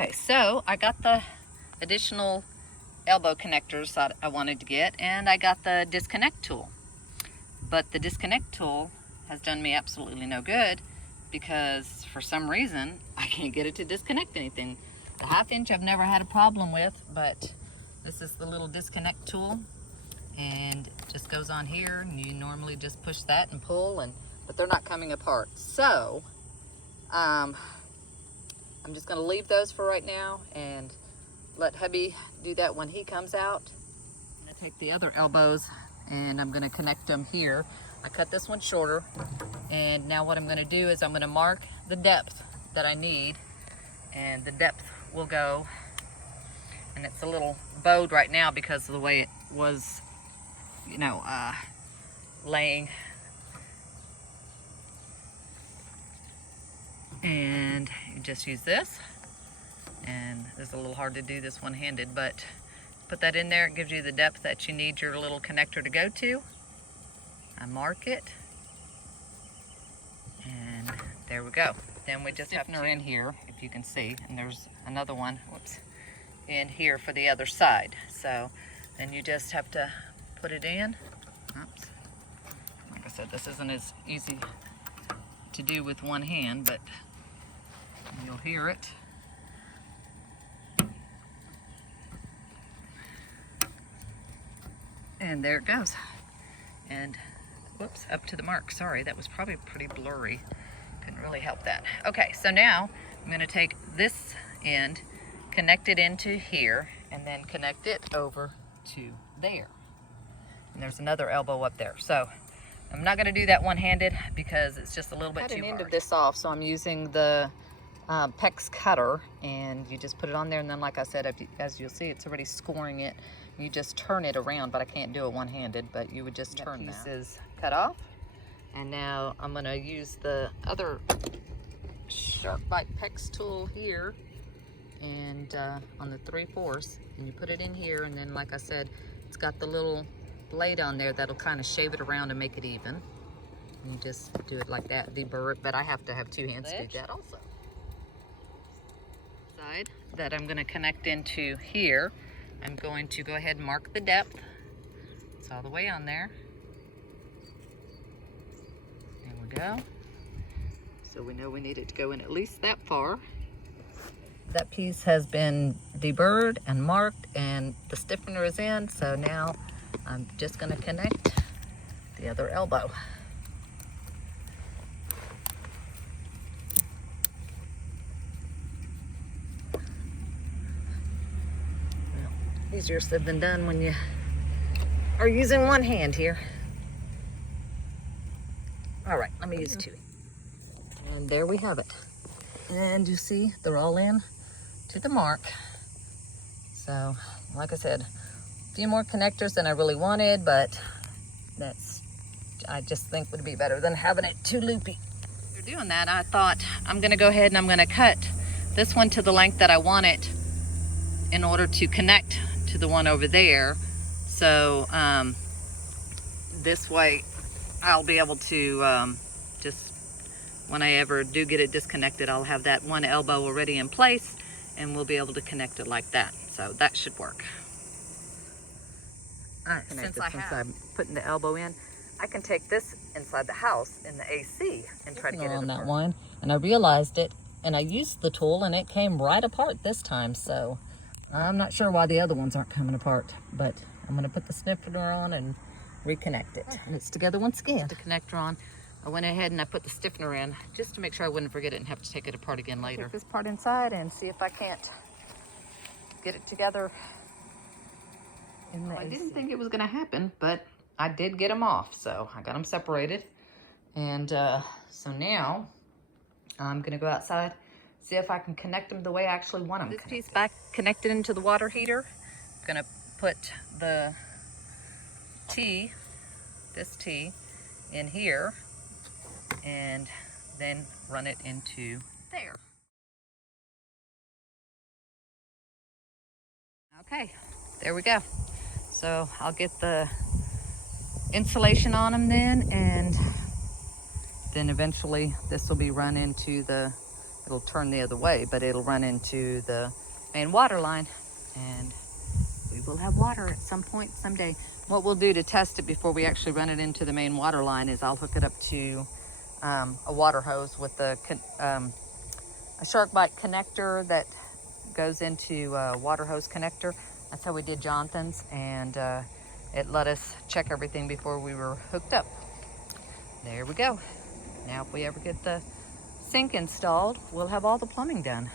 Okay, so I got the additional elbow connectors that I wanted to get, and I got the disconnect tool. But the disconnect tool has done me absolutely no good because for some reason I can't get it to disconnect anything. The 1/2 inch I've never had a problem with, but this is the little disconnect tool, and it just goes on here, and you normally just push that and pull, but they're not coming apart. So I'm just going to leave those for right now and let hubby do that when he comes out. I'm going to take the other elbows and I'm going to connect them here. I cut this one shorter, and now what I'm going to do is I'm going to mark the depth that I need, and the depth will go, and it's a little bowed right now because of the way it was, laying. And you just use this, and it's a little hard to do this one-handed, but put that in there. It gives you the depth that you need your little connector to go to. I mark it, and there we go. Then we just have to in here, if you can see, and there's another one, whoops, in here for the other side. So then you just have to put it in. Oops. Like I said, this isn't as easy to do with one hand, but you'll hear it. And there it goes. And whoops, up to the mark. Sorry, that was probably pretty blurry. Couldn't really help that. Okay, so now I'm going to take this end, connect it into here, and then connect it over to there. And there's another elbow up there. So I'm not going to do that one-handed because it's just a little bit too hard. I cut an end of this off, so I'm using the PEX cutter, and you just put it on there, and then like I said, as you'll see, it's already scoring it. You just turn it around, but I can't do it one-handed, but you would just turn that. Piece is cut off, and now I'm going to use the other SharkBite PEX tool here, and on the 3/4, and you put it in here, and then like I said, it's got the little blade on there that'll kind of shave it around and make it even. And you just do it like that, deburr it, but I have to have 2 hands to do that also. Side that I'm going to connect into here, I'm going to go ahead and mark the depth. It's all the way on there. There we go. So we know we need it to go in at least that far. That piece has been deburred and marked, and the stiffener is in, so now I'm just going to connect the other elbow. Easier said than done when you are using one hand here. All right, let me use 2. And there we have it. And you see, they're all in to the mark. So, like I said, a few more connectors than I really wanted, but I just think would be better than having it too loopy. After doing that, I thought I'm gonna go ahead and I'm gonna cut this one to the length that I want it in order to connect to the one over there. So this way I'll be able to just, when I ever do get it disconnected, I'll have that one elbow already in place, and we'll be able to connect it like that. So that should work. All right, since I'm putting the elbow in, I can take this inside the house in the AC and try to get it on that one. And I realized it, and I used the tool, and it came right apart this time. So I'm not sure why the other ones aren't coming apart, but I'm going to put the stiffener on and reconnect it. And it's together once again. The connector on. I went ahead and I put the stiffener in just to make sure I wouldn't forget it and have to take it apart again later. Put this part inside and see if I can't get it together in the AC. I didn't think it was going to happen, but I did get them off, so I got them separated. And so now I'm going to go outside, see if I can connect them the way I actually want them. This piece back connected into the water heater. I'm going to put the this T in here, and then run it into there. Okay, there we go. So I'll get the insulation on them then, and then eventually this will be run into the it'll turn the other way, but it'll run into the main water line, and we will have water at some point someday. What we'll do to test it before we actually run it into the main water line is I'll hook it up to a water hose with a SharkBite connector that goes into a water hose connector. That's how we did Jonathan's, and it let us check everything before we were hooked up. There we go. Now if we ever get the sink installed, we'll have all the plumbing done.